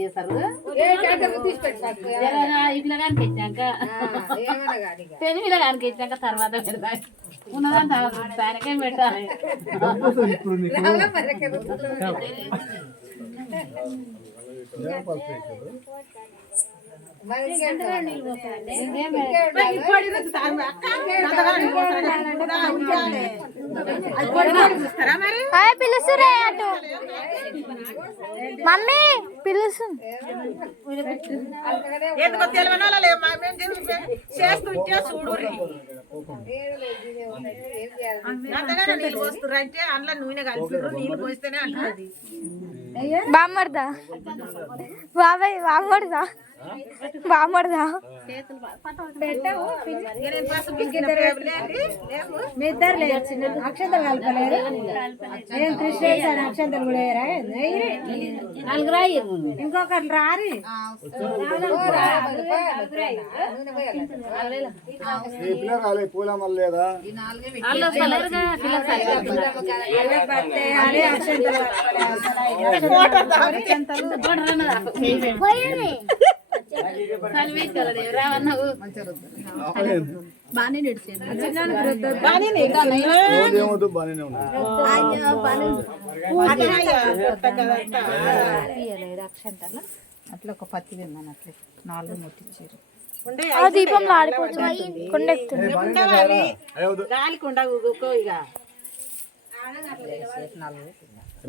చేస్తారు ఇట్లా కనిపించాక పెనిమిలా కనిపించాక తర్వాత పెడతాయి ఉన్నదంతా దానికే పెట్టాలి. పిలుస్తురే అటు మమ్మీ పిలుసు ఎందుకో తెలియని చేస్తుంటే చూడు అంతగానే నీళ్ళు పోస్తున్నారు అంటే అందులో నూనె కలిపి నీళ్ళు పోస్తేనే అంటున్నది. బామ్మర్దా బాబాయ్ బామ్మర్దా బామ్మర్దా మీ ఇద్దరు లేరు చిన్న అక్షంతలు కలపలేరు నేను కృష్ణ అక్షంతలు కూడా ఇంకొకరు రారి పూల మల్లేదా బాగానే నడిచాను అట్లా ఒక పత్తి విన్నాను అట్లా 4 ముట్టించారు దీపంలో ఆడిపోవచ్చు గాలి కుండ ఇక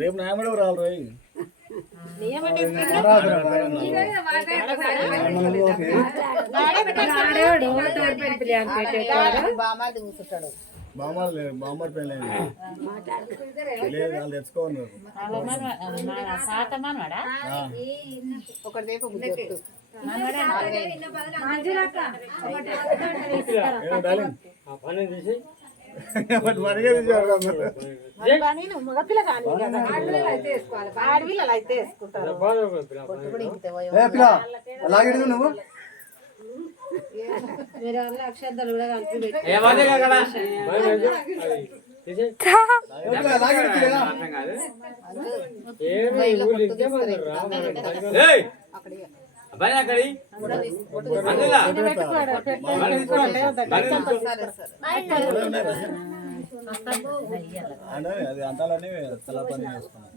రేపు నాయమడు రావాలి రోయ్ బామ్మర్ పెళ్ళి వాళ్ళు తెచ్చుకోన్నారు ఆడపిల్లలు అయితే వేసుకుంటారు. నువ్వు అక్షంతలు కూడా కలిపి అది అంతాలని తల పని చేసుకున్నాం.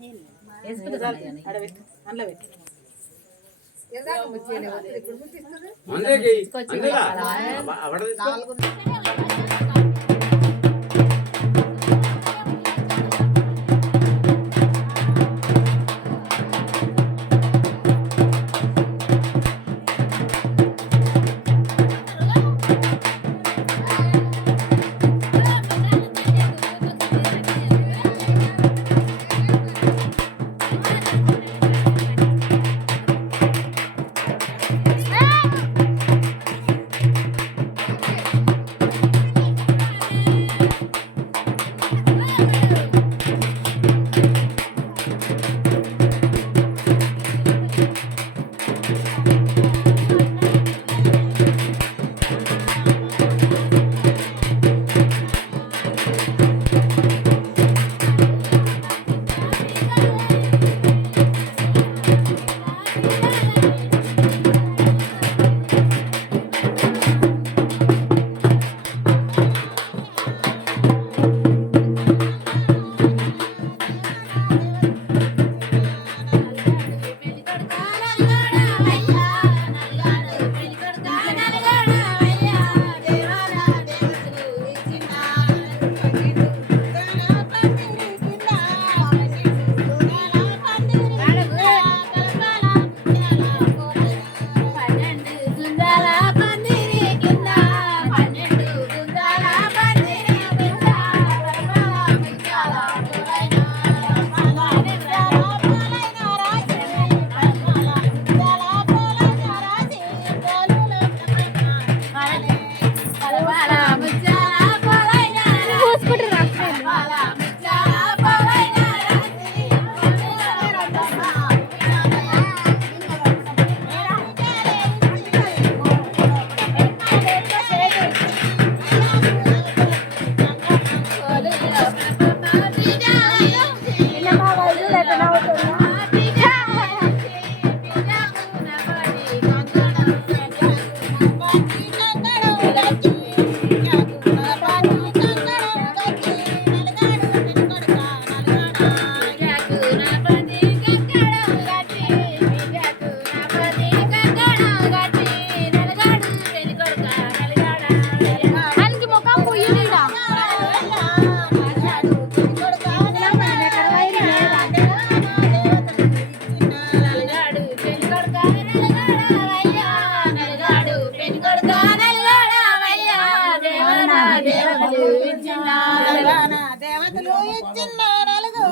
వేసిన దేవాన దేవతలు ఇచ్చిన నలుగు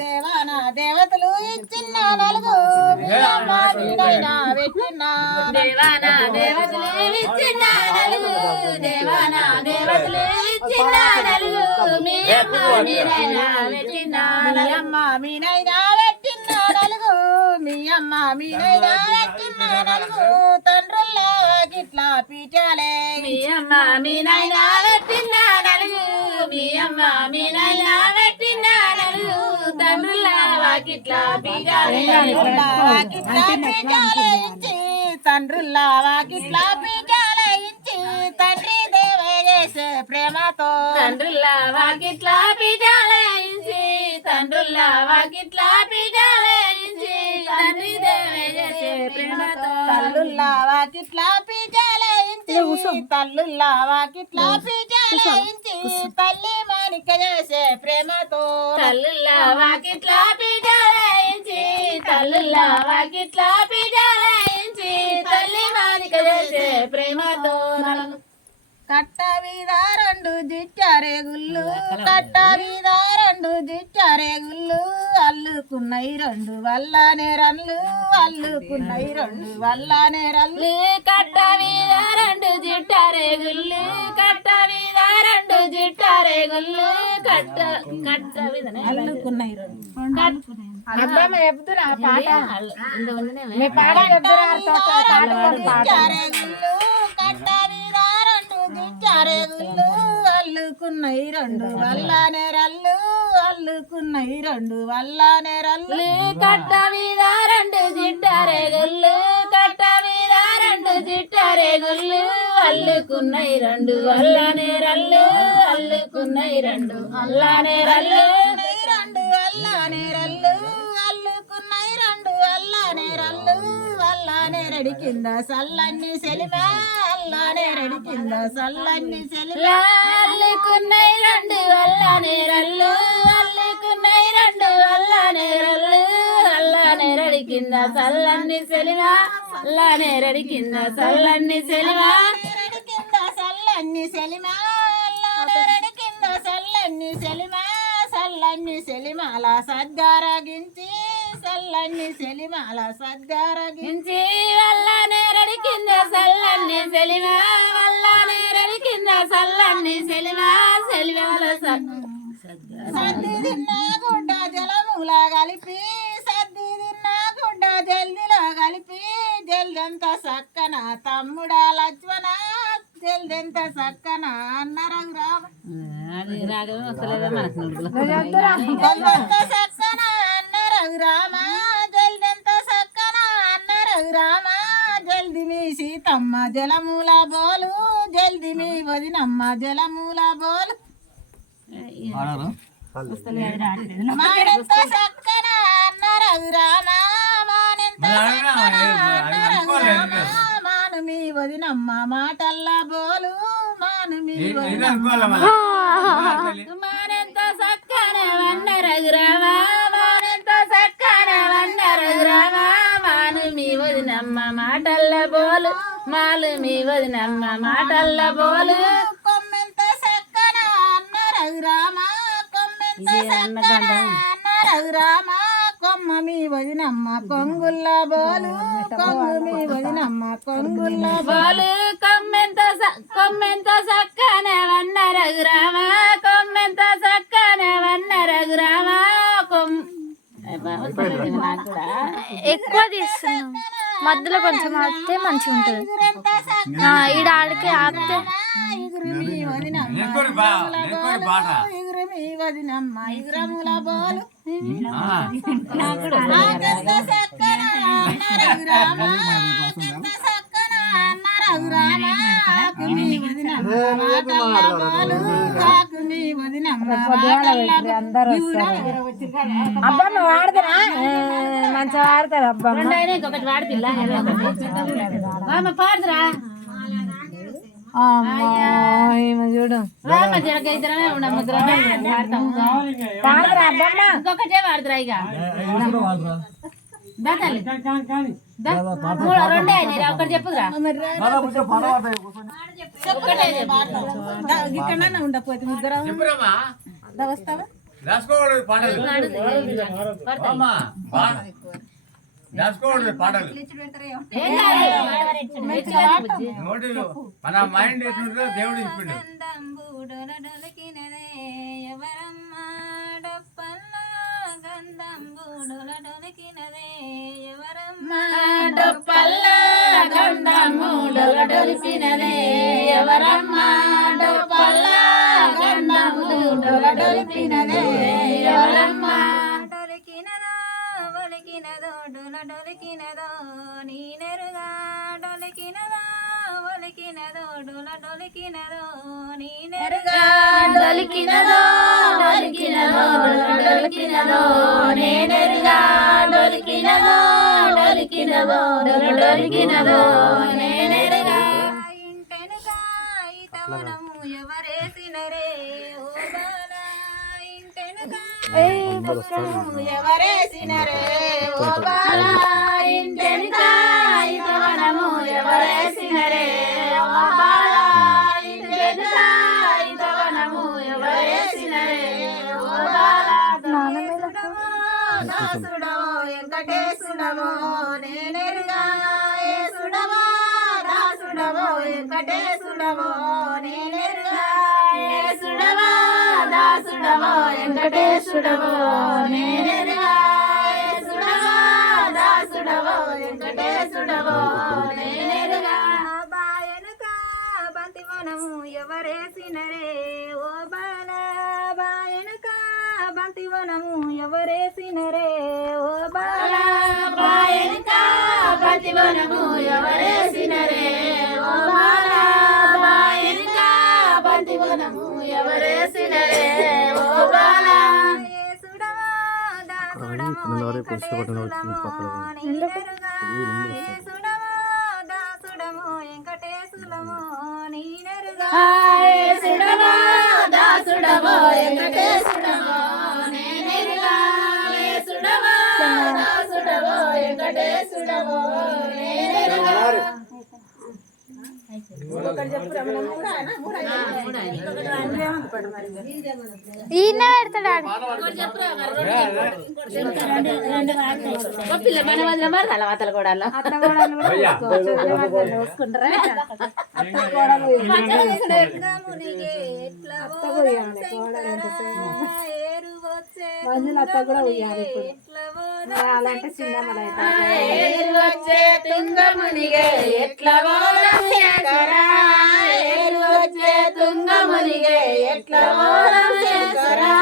దేవాన దేవతలు ఇచ్చిన నలుగు మీ అమ్మ మీరైనా పెట్టిన దేవాన దేవతలు ఇచ్చిన నలుగు దేవాన దేవతలు ఇచ్చిన నలుగు మీ అమ్మ మీరైనా పెట్టిన మీ అమ్మ మీనైనా పెట్టిన నలుగు మీ అమ్మ మీనైనా పెట్టిన నలుగు తండ్రుల్లా గిట్లా పీటాలే మీ అమ్మ మీ నాయన పెట్టిన నలుగు మీ అమ్మ మీ నాయన పెట్టిన నలుగు తండ్రుల వాకిట్ల పీడాలే వాకిట్లా పీటాలే ఇచ్చి తండ్రుల్లా వాకిట్లా పీటాలే ఇచ్చి తండ్రి దేవే చేసే ప్రేమతో తండ్రుల వాకిట్ల పీడాలే ఇచ్చి తండ్రుల వాకిట్ల పీడాలే ఇచ్చి తండ్రి దేవే చేసే ప్రేమతో తల్లుల్లా వాకిట్లా పీటాలే ఇంచి తల్లుల్లా వాకిట్లా పీటాలే ఇంచి తల్లి మానిక చేసే ప్రేమతో తల్లుల వాకిట్ల పీడాలే ఇచ్చి తల్లుల వాకిట్ల పీడాలే ఇచ్చి తల్లి మానిక చేసే ప్రేమతో కట్ట మీద రెండు జిట్టారే గుళ్ళు కట్ట మీద రెండు జిట్టారే గుళ్ళు అల్లుకున్నాయి రెండు వల్లనే రన్లు అల్లుకున్నాయి రెండు వల్లనే రన్లు కట్ట మీద రెండు జిట్టారే గుళ్ళు కట్ట మీద రెండు జిట్టారే గుళ్ళు కట్ట కట్ట మీద అల్లుకున్నాయి రెండు చెప్తున్నా పాట మీ పాట జిట్టారే గుళ్ళు కట్ట మీద రెండు జిట్టారే గుళ్ళు అల్లుకున్నాయి రెండు వల్లనే రల్లు అల్లుకున్నాయి రెండు వల్లనే రల్లు కట్ట మీద రెండు జిట్టారే గుళ్ళు కట్ట మీద రెండు జిట్టారే గుళ్ళు అల్లుకున్నాయి రెండు అల్లానే రల్లు అల్లుకున్నాయి రెండు అల్లానే రల్లు రెండు అల్లానే రల్లు అల్లుకున్నాయి రెండు అల్లానే రల్లు అల్లానే రెడి కింద సల్లన్ని సెలిమా అల్లానే రెడి కింద సల్లన్ని సెలిమా అల్లుకున్నాయి రెండు అల్లానే రల్లు అల్లుకున్నాయి రెండు అల్లానే రల్లు అల్లానే రడి కింద సల్లన్ని సెలిమా అల్లానే రడి కింద సల్లన్ని సెలిమా రెడి కింద సల్లన్ని సెలిమా అల్లానే రెడి కింద సల్లన్ని సెలిమా సల్లన్ని సెలిమాల సద్గారగించి సల్లన్ని సెలిమాల సద్గారగించి అల్లానే రడి కింద సల్లన్ని సెలిమా అల్లానే రడి కింద సల్లన్ని సెలిమా సెలిమాల సద్ది తిన్నా గుడ్డ జలముల కలిపి సద్ది తిన్నా గుడ్డ జల్దిలో కలిపి జల్దంత సక్కన తమ్ముడా లక్ష్మణ జల్దెంత సక్కన అన్నరంగ రాగమే వస్తలేదా మనకు జల్దెంత సక్కన అన్న రఘురామ జల్దెంత సక్కన అన్న రఘురామ జల్ది మీ సీతమ్మ జలమూల బోలు జల్ది మీ వదినమ్మ జలమూల బోలు మానెంత సక్కన అన్న రఘురామ మానెంత సక్కన అన్న రఘురామ మాను మీ వదినమ్మ మాటల్లా బోలు మాను మీ వదినమ్మ మానెంత సక్కన వన్న రఘురామ మానెంత సక్కన వన్న రఘురామ మాను మీ వదినమ్మ మాటల్ల బోలు మాలు మీ వదినమ్మ మాటల్ల బోలు కొమ్మెంత సక్కన అన్న రఘురామ కొమ్మెంత సక్కన అన్న రఘురామ కొమ్మ మీ వదినమ్మ కొంగుల్ల బోలు కొంగు మీ వదినమ్మ కొంగుల్ల బోలు కొమ్మెంత సక్కన వన్న రఘురామ కొమ్మెంత సక్కన వన్న రఘురామ ఎక్కువ తీస్తున్నాం మధ్యలో కొంచెం ఆపితే మంచిగా ఉంటుంది ఈడ ఆడికి ఆపితే ఇగురు మీ వదినమ్మ ఇగురు మీ వదినమ్మ ఇగురముల బోలు నాకెంత సక్కన అన్న రఘురామ నాకెంత సక్కన అన్న రఘురామ కాకు మీ వదినమ్మ మాటల్ల బోలు కాకు మీ వదినమ్మ అందరూ అబ్బమ్మ వాడతారా మంచిగా వాడతారు అబ్బమ్మ రెండైనా ఇంకొకటి వాడుతుల్లా పాడుతురా చూడు రామ జరగ ఇద్దరమే ఉండము వాడతాము వాడతారా అబ్బమ్మ ఇంకొకటే వాడుతురా ఇక రెండే అయినాయి ఒకటి చెప్పురా ఇక్కడ ఉండకపోతే ముగ్గురు వస్తావా మన మైండ్ ఎట్లుంటుందో దేవుడు చెప్పిండు. డొప్పల్లా గంధము డొలడొలిపినదే ఎవరమ్మా డొప్పల్లా గంధము డొలడొలిపినదే ఎవరమ్మా ఒలికినదో డొలడొలికినదో నీనెరుగా డొలికినదో ఒలికినదో డొలడొలికినదో నీనెరుగా డొలికినదో డొలికినదో డొలికినదో నేనెరుగా డొలికినదో డొలికినదో డొలికినదో నేనెరుగా ఇంటెనుగా ఈతవనము ఎవరేసినరే ఓ బాల ఇంటెనుగా ఎవరేసినరే ఓ బాల ఇంటెనుగా ఈతవనము ఎవరేసినరే ఓ బాల ఇంటెనుగా ఈతవనము ఎవరేసినరే ఓ బాల దాసుడవో వెంకటేశుడవో నేనెరుగా ఏసుడవో దాసుడవో వెంకటేశుడవో నేనెరుగా యేసుడవో దాసుడవో వెంకటేశుడవో నేనెరుగా యేసుడవో దాసుడవో వెంకటేశుడవో నేనెరుగా బాయనక బంతివనము ఎవరేసినరే ఓ బాల బాయనక బంతివనము ఎవరేసినరే ఓ బాల బాయనక బంతివనము ఎవరేసినరే ఓ బాల బాయనక బంతివనము ఎవరేసినరే ఓ బాల యేసుడవో దాసుడవో యేసుడవో దాసుడవో వెంకటేశులమో నీనెరుగా యేసుడవో దాసుడవో వెంకటేశుడవో నేనెరుగా యేసుడవో దాసుడవో వెంకటేశుడవో నేనెరుగా ఈయన పెడతాడు పిల్ల మన మధ్య మరదాల వాతలు కూడా మునిగే ఎట్లా ఏరు వచ్చే అత్త కూడా ఉయ్యాలి ఇప్పుడు అలాంటే చిన్న ఏరు వచ్చే తుంగమునిగే ఎట్లా ఓలం శంకరా ఏరు వచ్చే తుంగమునిగే ఎట్లా ఓలం శంకరా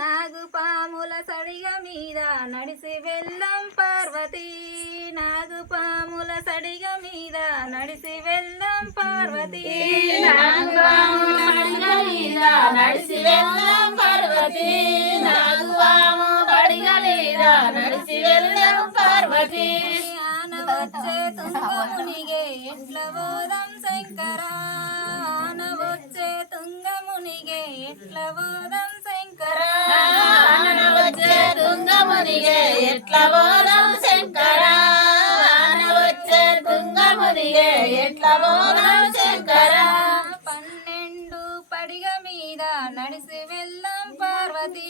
నాగు పాముల సడిగ మీద నడిసి వెళ్ళం పార్వతి నాగు పాముల సడిగ మీద నడిసి వెళ్ళం పార్వతి నాగువాము పడిగ మీద నడిసి వెళ్ళం పార్వతి నాగువాము పడిగ మీద నడిసి వెళ్ళం పార్వతి ఆనవచ్చే తుంగమునిగే ఎట్ల బోధం శంకరా ఆనవచ్చే తుంగమునిగే ఎట్ల బోధం శంకరా వచ్చే తుంగమునిగే ఎట్ల బోధం శంకరా వచ్చే తుంగమునిగే ఎట్ల బోధం శంకరా 12 పడిగ మీద నడిసి వెళ్ళం పార్వతి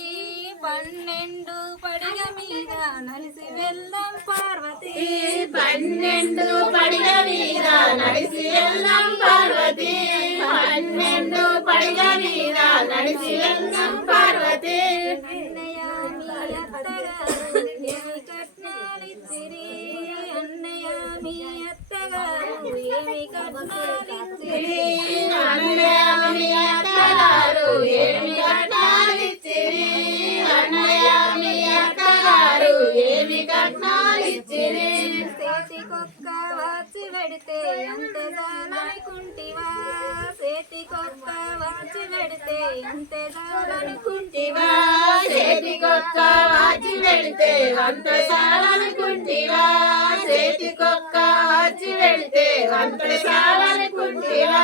12 పడిగ మీద నడిసి వెళ్ళం పార్వతి 12 పడిగ మీద నడిసి వెళ్ళం పార్వతి 12 పడిగ మీద నడిసి వెళ్ళం పార్వతి అన్నయ్య మీ అత్తగారు ఏమి కట్నాలిచ్చిరి అన్నయ్య మీ అత్తగారు ఏమి కట్నాలిచ్చిరి అన్నయ్య మీ అత్తగారు ఏమి కట్నాలిచ్చిరి అన్నయ్య మీ అత్తగారు ఏమి కట్నాలిచ్చిరి చేతికొక్క వచ్చి పెడితే ఎంత జాలనుకుంటివా చేతికొక్క వచ్చి పెడితే ఎంత జాలనుకుంటివా చేతికొక్క వాచి పెడితే వంత చాలనుకుంటివా చేతికొక్క వాచి పెడితే వంత చాలనుకుంటివా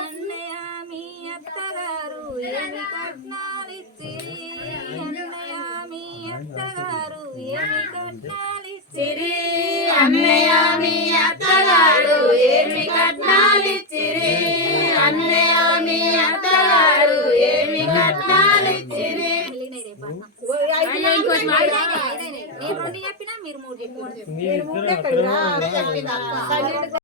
అన్నయ్య మీ అత్తగారు ఏమి కట్నాలిచ్చిరి అన్నయ్య మీ అత్తగారు ఏమి కట్నాలిచ్చిరి అన్నయ్య మీ అత్తగారు ఏమి కట్నాలిచ్చిరి అన్నయ్య మీ అత్తగారు ఏమి కట్నాలిచ్చిరి నేను 2 చెప్పినా మీరు 3 చెప్పారు.